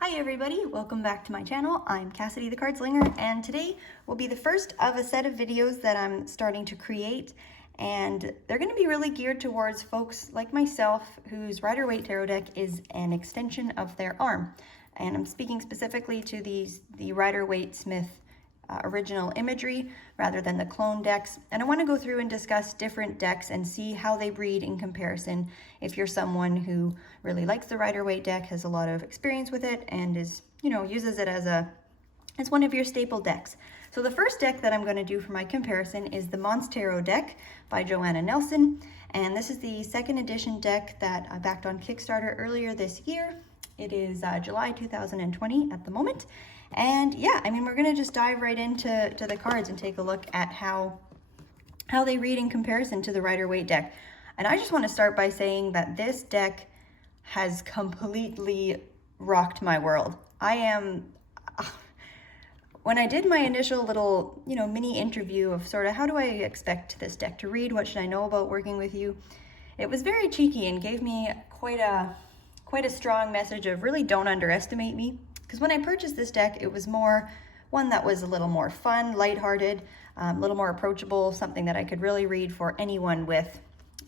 Hi everybody, welcome back to my channel. I'm Cassidy the Card Slinger, and today will be the first of a set of videos that I'm starting to create, and they're going to be really geared towards folks like myself whose Rider-Waite tarot deck is an extension of their arm. And I'm speaking specifically to the Rider-Waite Smith original imagery rather than the clone decks. And I want to go through and discuss different decks and see how they read in comparison. If you're someone who really likes the Rider-Waite deck, has a lot of experience with it, and is, uses it as one of your staple decks. So the first deck that I'm going to do for my comparison is the Monstarot deck by Joanna Nelson. And this is the second edition deck that I backed on Kickstarter earlier this year. It is July 2020 at the moment. And yeah, we're going to just dive right into the cards and take a look at how they read in comparison to the Rider-Waite deck. And I just want to start by saying that this deck has completely rocked my world. When I did my initial little, mini interview of sort of how do I expect this deck to read, what should I know about working with you, it was very cheeky and gave me quite a strong message of really don't underestimate me. Because when I purchased this deck, it was more one that was a little more fun, lighthearted, a little more approachable, something that I could really read for anyone with,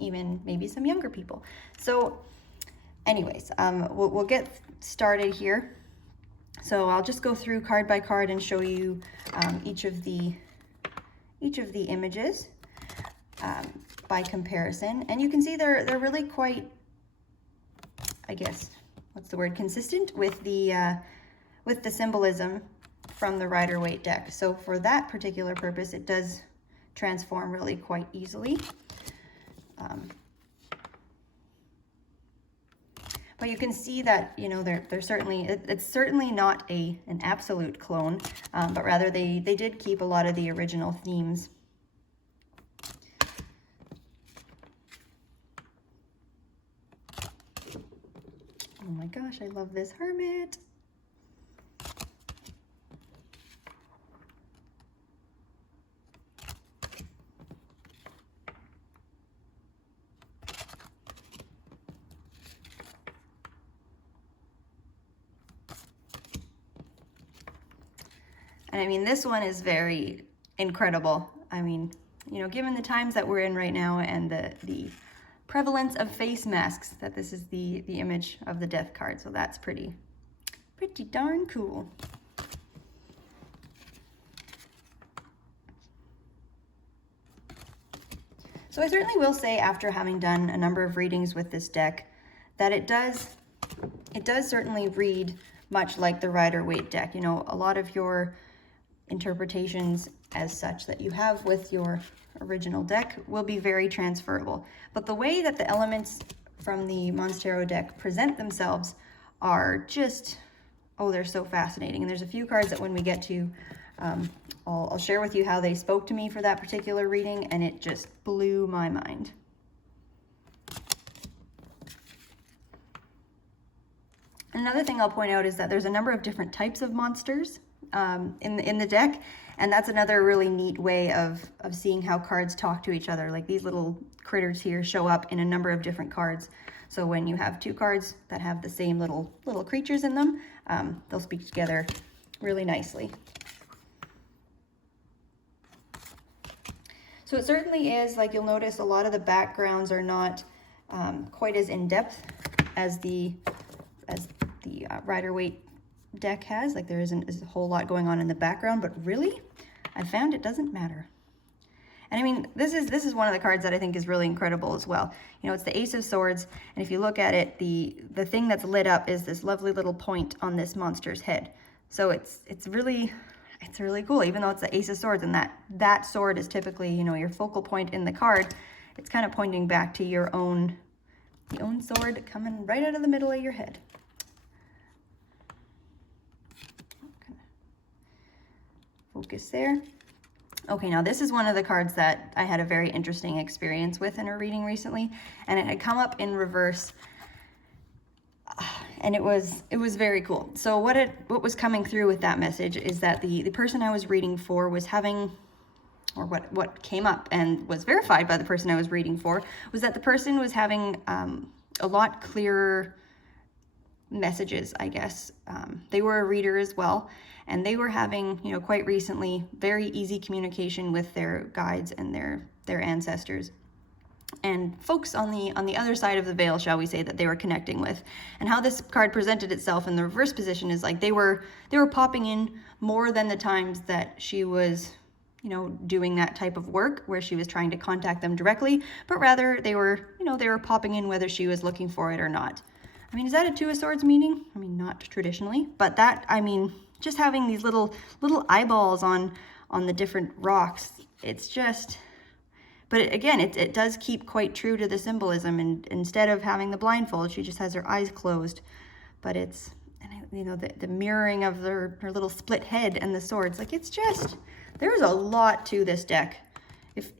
even maybe some younger people. So anyways, we'll get started here. So I'll just go through card by card and show you each of the images by comparison. And you can see they're really quite, I guess, what's the word, consistent with the symbolism from the Rider-Waite deck. So for that particular purpose, it does transform really quite easily. But you can see that, they're certainly, it's certainly not an absolute clone, but rather they did keep a lot of the original themes. Oh my gosh, I love this Hermit. And this one is very incredible. Given the times that we're in right now and the prevalence of face masks, that this is the image of the death card. So that's pretty darn cool. So I certainly will say, after having done a number of readings with this deck, that it does certainly read much like the Rider-Waite deck. A lot of your interpretations as such that you have with your original deck will be very transferable. But the way that the elements from the Monstarot deck present themselves are just, they're so fascinating. And there's a few cards that when we get to, I'll share with you how they spoke to me for that particular reading, and it just blew my mind. Another thing I'll point out is that there's a number of different types of monsters in the deck, and that's another really neat way of seeing how cards talk to each other. Like these little critters here show up in a number of different cards. So when you have two cards that have the same little creatures in them, they'll speak together really nicely. So it certainly is, like you'll notice, a lot of the backgrounds are not quite as in-depth as the Rider-Waite deck has. Like there isn't a whole lot going on in the background, but really, I found it doesn't matter. And this is one of the cards that I think is really incredible as well. It's the Ace of Swords, and if you look at it, the thing that's lit up is this lovely little point on this monster's head. So it's really cool, even though it's the Ace of Swords, and that sword is typically, your focal point in the card. It's kind of pointing back to your own sword coming right out of the middle of your head. Focus there. Okay, now this is one of the cards that I had a very interesting experience with in a reading recently, and it had come up in reverse, and it was very cool. So what was coming through with that message is that the person I was reading for was having, or what came up and was verified by the person I was reading for, was that the person was having a lot clearer messages, I guess. They were a reader as well, and they were having, you know, quite recently, very easy communication with their guides and their ancestors. And folks on the other side of the veil, shall we say, that they were connecting with. And how this card presented itself in the reverse position is like they were popping in more than the times that she was, you know, doing that type of work where she was trying to contact them directly, but rather they were, you know, they were popping in whether she was looking for it or not. I mean, is that a Two of Swords meaning? I mean, not traditionally, but that, I mean, just having these little eyeballs on the different rocks, it's just, but again, it does keep quite true to the symbolism, and instead of having the blindfold, she just has her eyes closed. But it's, and you know, the mirroring of her little split head and the swords, like it's just, there's a lot to this deck.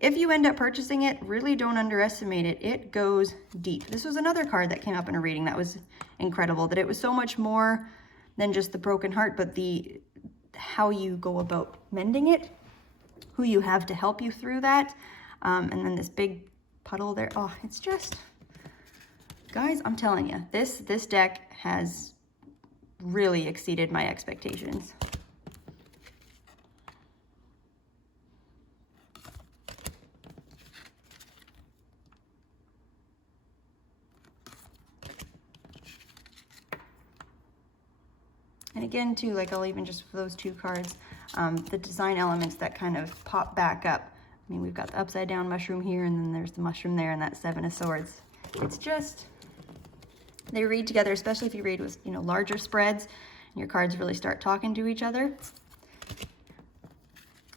If you end up purchasing it, really don't underestimate it. It goes deep. This was another card that came up in a reading that was incredible, that it was so much more than just the broken heart, but the how you go about mending it, who you have to help you through that, and then this big puddle there. Oh, it's just, guys, I'm telling you, this deck has really exceeded my expectations. And again, too, like I'll even just for those two cards, the design elements that kind of pop back up. I mean, we've got the upside down mushroom here, and then there's the mushroom there, and that Seven of Swords. It's just, they read together, especially if you read with, you know, larger spreads, and your cards really start talking to each other.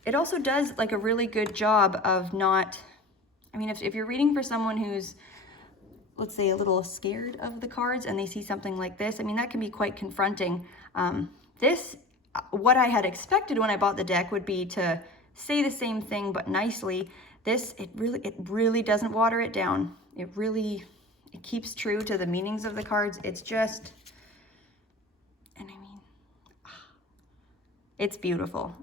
It also does like a really good job of not, I mean, if you're reading for someone who's, let's say, a little scared of the cards and they see something like this, I mean, that can be quite confronting. This, what I had expected when I bought the deck would be to say the same thing, but nicely. This, it really doesn't water it down. It keeps true to the meanings of the cards. It's just, and I mean, it's beautiful.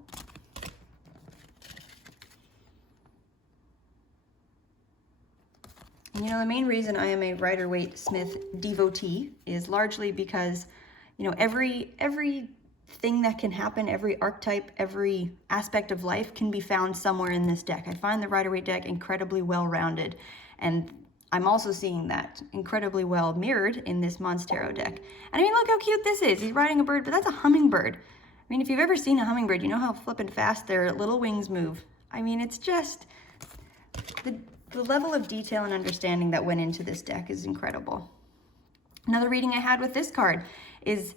And you know, the main reason I am a Rider-Waite Smith devotee is largely because, you know, everything that can happen, every archetype, every aspect of life can be found somewhere in this deck. I find the Rider-Waite deck incredibly well-rounded, and I'm also seeing that incredibly well mirrored in this Monstarot deck. And I mean, look how cute this is. He's riding a bird, but that's a hummingbird. I mean, if you've ever seen a hummingbird, you know how flippin' fast their little wings move. I mean, it's just, the level of detail and understanding that went into this deck is incredible. Another reading I had with this card is,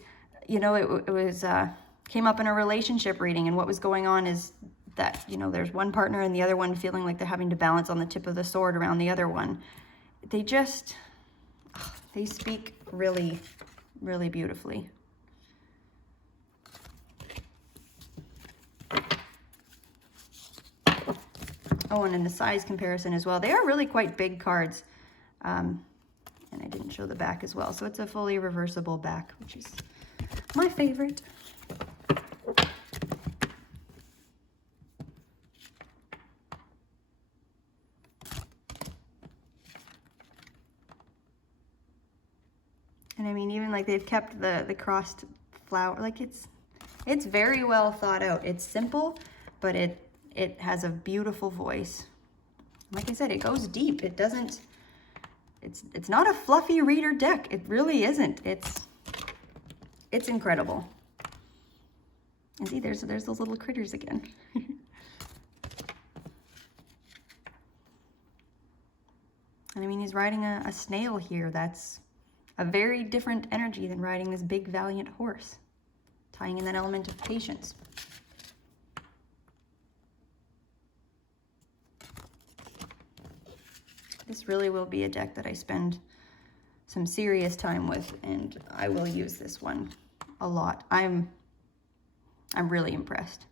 you know, it was came up in a relationship reading, and what was going on is that, you know, there's one partner and the other one feeling like they're having to balance on the tip of the sword around the other one. They just, they speak really, really beautifully. Oh, and in the size comparison as well, they are really quite big cards. And I didn't show the back as well. So it's a fully reversible back, which is my favorite. And I mean, even like they've kept the crossed flower, like it's very well thought out. It's simple, but it has a beautiful voice. Like I said, it goes deep. It doesn't, it's not a fluffy reader deck. It really isn't. It's incredible. And see, there's those little critters again. And I mean, he's riding a snail here. That's a very different energy than riding this big, valiant horse, tying in that element of patience. This really will be a deck that I spend some serious time with, and I will use this one a lot. I'm really impressed.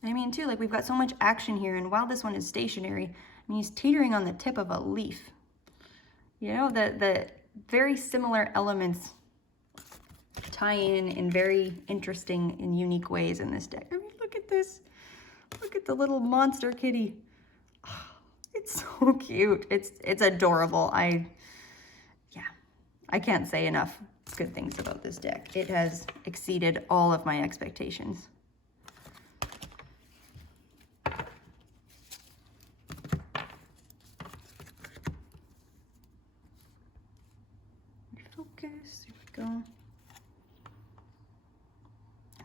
And I mean, too, like we've got so much action here, and while this one is stationary, I mean, he's teetering on the tip of a leaf. You know, the very similar elements tie in very interesting and unique ways in this deck. I mean, look at this. Look at the little monster kitty. Oh, it's so cute. It's adorable. I can't say enough good things about this deck. It has exceeded all of my expectations. Focus, here we go.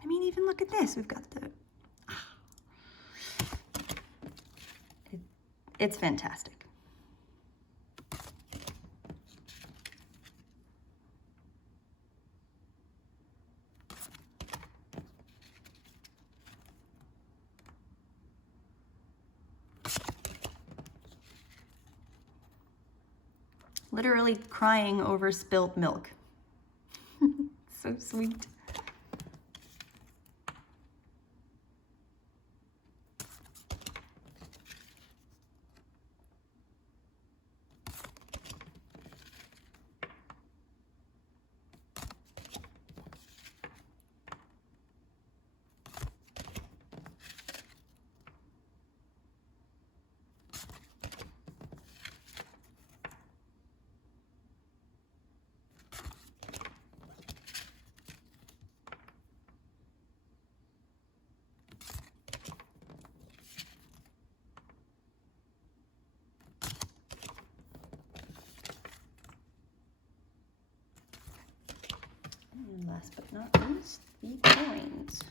I mean, even look at this. We've got the, it's fantastic. Literally crying over spilt milk. So sweet. And last but not least, the coins.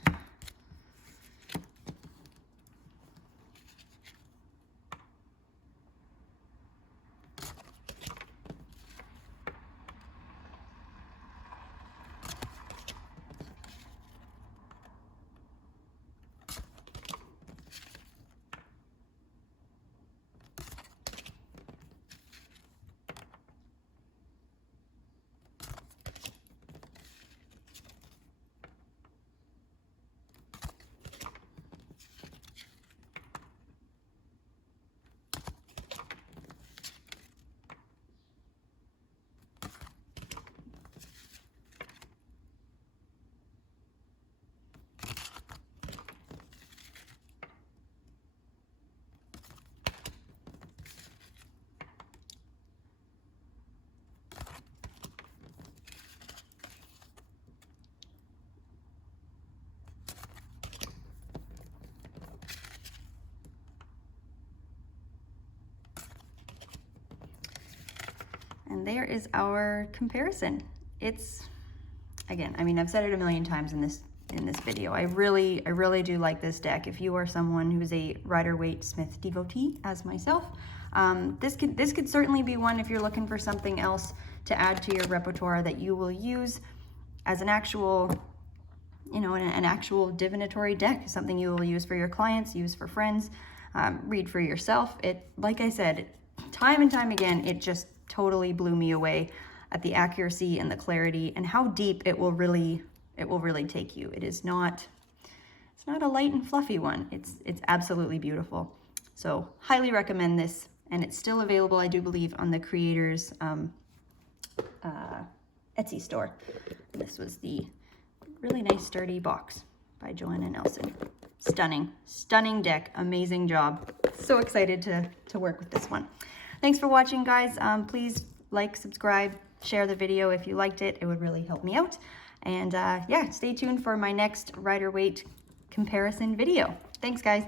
And there is our comparison. It's, again, I mean, I've said it a million times in this video. I really do like this deck. If you are someone who is a Rider-Waite Smith devotee, as myself, this could certainly be one if you're looking for something else to add to your repertoire that you will use as an actual, you know, an actual divinatory deck, something you will use for your clients, use for friends, read for yourself. It, like I said, time and time again, it just totally blew me away at the accuracy and the clarity and how deep it will really take you. It's not a light and fluffy one. It's absolutely beautiful. So highly recommend this, and it's still available, I do believe, on the creators Etsy store. This was the really nice sturdy box by Joanna Nelson. Stunning deck, amazing job. So excited to work with this one. Thanks for watching, guys. Please like, subscribe, share the video if you liked it. It would really help me out. And yeah, stay tuned for my next Rider-Waite comparison video. Thanks, guys.